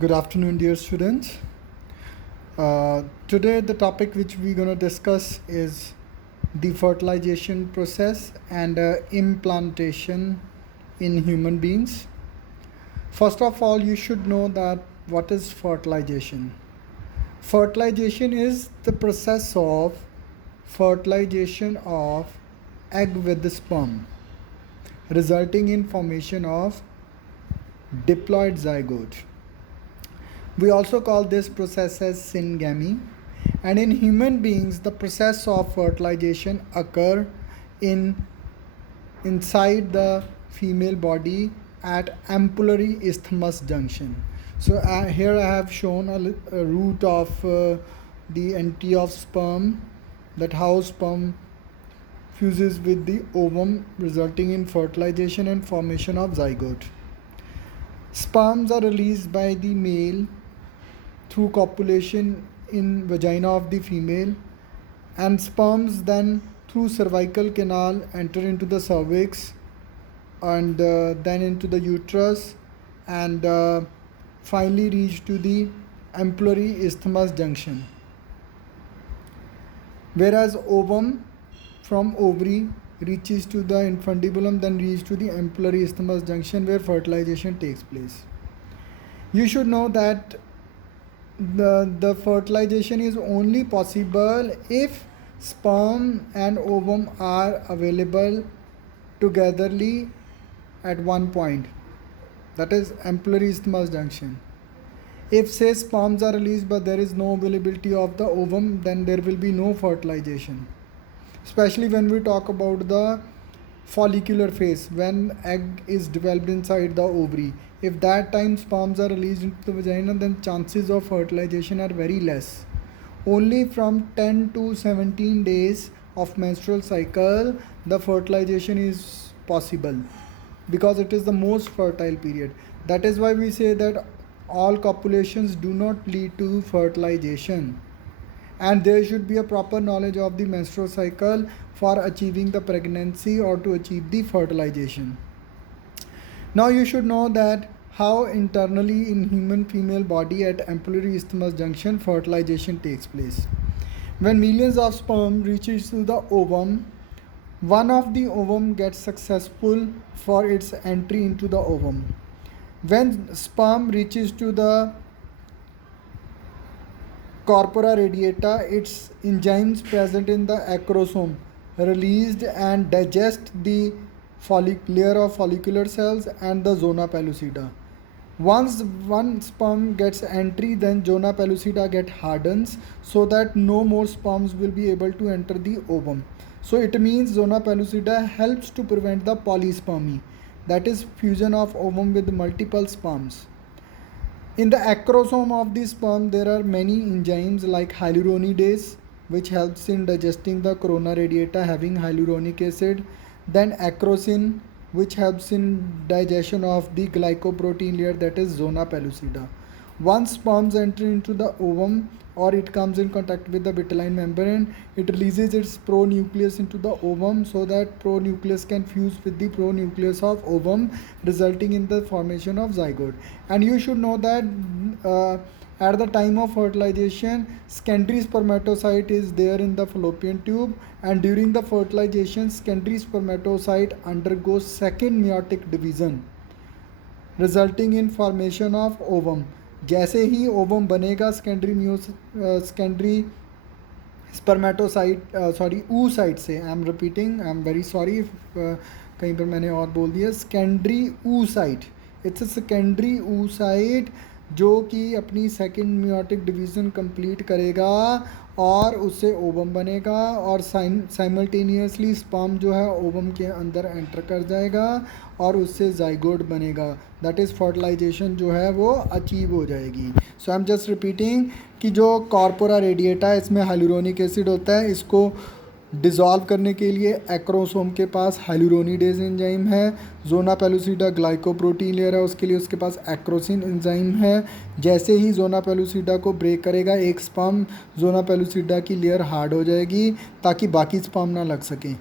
Good afternoon, dear students. Today, the topic which we're going to discuss is the fertilization process and implantation in human beings. First of all, you should know that what is fertilization. Fertilization is the process of fertilization of egg with the sperm, resulting in formation of diploid zygote. We also call this process as syngamy. And in human beings, the process of fertilization occur inside the female body at ampullary isthmus junction. So here I have shown a route of the entry of sperm, that how sperm fuses with the ovum, resulting in fertilization and formation of zygote. Sperms are released by the male through copulation in vagina of the female, and sperms then through cervical canal enter into the cervix and then into the uterus and finally reach to the ampullary isthmus junction, whereas ovum from ovary reaches to the infundibulum, then reaches to the ampullary isthmus junction where fertilization takes place. You should know that the fertilization is only possible if sperm and ovum are available togetherly at one point, that is ampullary isthmus junction. If say sperms are released but there is no availability of the ovum, then there will be no fertilization, especially when we talk about the follicular phase, when egg is developed inside the ovary. If that time sperms are released into the vagina, then chances of fertilization are very less. Only from 10 to 17 days of menstrual cycle the fertilization is possible, because it is the most fertile period. That is why we say that all copulations do not lead to fertilization, and there should be a proper knowledge of the menstrual cycle for achieving the pregnancy or to achieve the fertilization. Now you should know that how internally in human female body at ampullary isthmus junction fertilization takes place. When millions of sperm reaches to the ovum, one of the ovum gets successful for its entry into the ovum. When sperm reaches to the corpora radiata, its enzymes present in the acrosome released and digest the layer of follicular cells and the zona pellucida. Once one sperm gets entry, then zona pellucida get hardens so that no more sperms will be able to enter the ovum. So it means zona pellucida helps to prevent the polyspermy, that is fusion of ovum with multiple sperms. In the acrosome of the sperm, there are many enzymes like hyaluronidase, which helps in digesting the corona radiata having hyaluronic acid, then acrosin, which helps in digestion of the glycoprotein layer, that is zona pellucida. Once sperms enter into the ovum or it comes in contact with the vitelline membrane, it releases its pronucleus into the ovum so that pronucleus can fuse with the pronucleus of ovum, resulting in the formation of zygote. And you should know that at the time of fertilization, secondary spermatocyte is there in the fallopian tube, and during the fertilization, secondary spermatocyte undergoes second meiotic division, resulting in formation of ovum. जैसे ही ovum बनेगा, secondary spermatocyte oocyte से, I am repeating, I am very sorry कहीं पर मैंने और बोल दिया, secondary oocyte, it's a secondary oocyte जो कि अपनी सेकंड मियोटिक डिवीज़न कंप्लीट करेगा और उससे ओवम बनेगा और साइमल्टेनियसली स्पर्म जो है ओवम के अंदर एंटर कर जाएगा और उससे जाइगोट बनेगा, दैट इज़ फर्टिलाइजेशन जो है वो अचीव हो जाएगी. सो आई एम जस्ट रिपीटिंग कि जो कॉर्पोरा रेडिएटा है इसमें हाइलुरोनिक एसिड होता है, इसको डिज़ोल्व करने के लिए एक्रोसोम के पास हाइलुरोनिडेज एंजाइम है, जोना पेलुसिडा ग्लाइकोप्रोटीन लेयर है, उसके लिए उसके पास एक्रोसिन एंजाइम है. जैसे ही जोना पेलुसिडा को ब्रेक करेगा एक स्पर्म, जोना पेलुसिडा की लेयर हार्ड हो जाएगी ताकि बाकी स्पर्म ना लग सकें.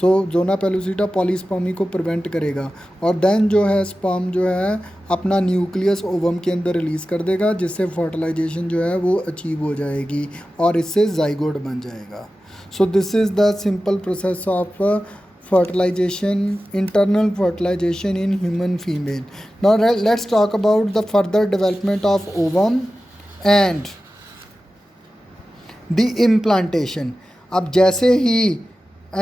सो जोना पेलुसिटा पॉलीस्पर्मी को प्रिवेंट करेगा और देन जो है स्पर्म जो है अपना न्यूक्लियस ओवम के अंदर रिलीज़ कर देगा, जिससे फर्टिलाइजेशन जो है वो अचीव हो जाएगी और इससे जाइगोट बन जाएगा. So this is the simple process of fertilization, internal fertilization in human female. Now let's talk about the further development of ovum and the implantation. अब जैसे ही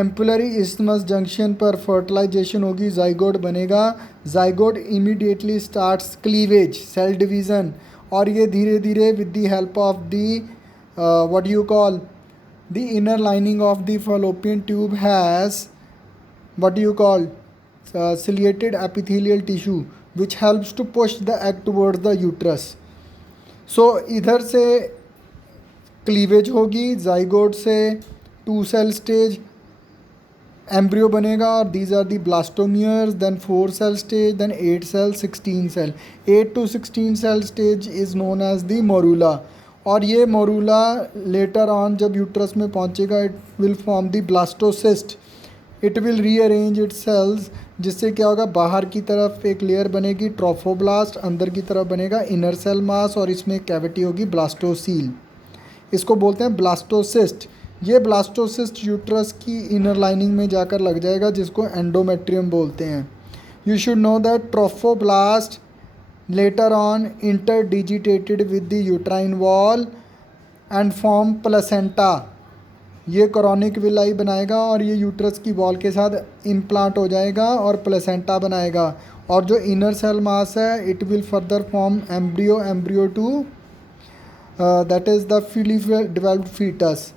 एम्पुलरी इस्थमस जंक्शन पर फर्टिलाइजेशन होगी, जाइगोट बनेगा. Zygote immediately starts cleavage, cell division, और ये धीरे धीरे with the help of the what you call the inner lining of the fallopian tube has what you call ciliated epithelial tissue which helps to push the egg towards the uterus. So इधर से cleavage होगी, zygote से 2 cell stage embryo बनेगा और these are the blastomeres, then 4 cell stage, then 8 cell, 16 cell. 8 to 16 cell stage is known as the morula. और ये morula later on जब uterus में पहुंचेगा it will form the blastocyst. It will rearrange it cells, जिससे क्या होगा, बाहर की तरफ एक लेयर बनेगी ट्रोफोब्लास्ट, अंदर की तरफ बनेगा इनर सेल मास और इसमें कैविटी होगी ब्लास्टोसील. इसको बोलते हैं ब्लास्टोसिस्ट. ये ब्लास्टोसिस्ट यूट्रस की इनर लाइनिंग में जाकर लग जाएगा, जिसको एंडोमेट्रियम बोलते हैं. You should know that trophoblast later on interdigitated with the uterine wall and form placenta. ये कॉरोनिक विलाई बनाएगा और ये यूट्रस की वॉल के साथ इम्प्लांट हो जाएगा और प्लेसेंटा बनाएगा. और जो इनर सेल मास है it will further form embryo to that is the fully developed foetus.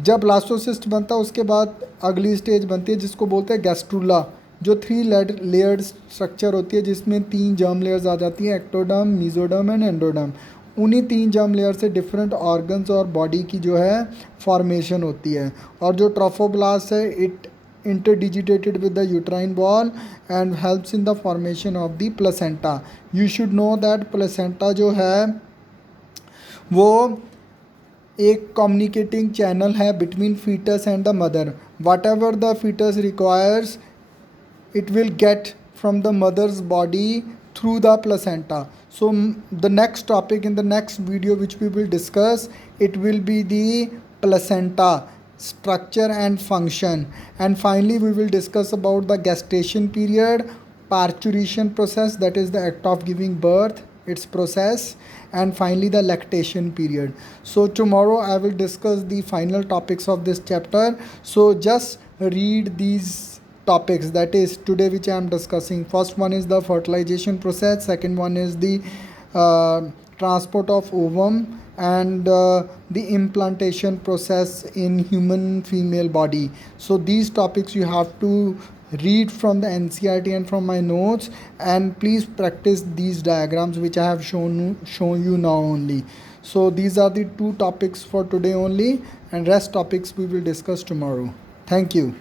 जब ब्लास्टोसिस्ट बनता है उसके बाद अगली स्टेज बनती है जिसको बोलते हैं गैस्ट्रूला, जो 3 लेयर्ड स्ट्रक्चर होती है जिसमें 3 जर्म लेयर्स आ जाती हैं, एक्टोडर्म, मीजोडर्म एंड एंडोडर्म. उन्हीं 3 जर्म लेयर से डिफरेंट ऑर्गन्स और बॉडी की जो है फॉर्मेशन होती है. और जो ट्रोफोब्लास्ट है it interdigitated with the uterine wall and helps in the formation of the placenta. You should know that placenta जो है वो एक कम्युनिकेटिंग चैनल है between foetus and the mother. Whatever the foetus requires it will get from the mother's body through the placenta. So the next topic in the next video which we will discuss, it will be the placenta structure and function. And finally we will discuss about the gestation period, parturition process, that is the act of giving birth, its process, and finally the lactation period. So tomorrow I will discuss the final topics of this chapter. So just read these topics, that is today which I am discussing. First one is the fertilization process, second one is the transport of ovum, and the implantation process in human female body. So these topics you have to read from the NCERT and from my notes, and please practice these diagrams which I have shown you now only. So these are the 2 topics for today only, and rest topics we will discuss tomorrow. Thank you.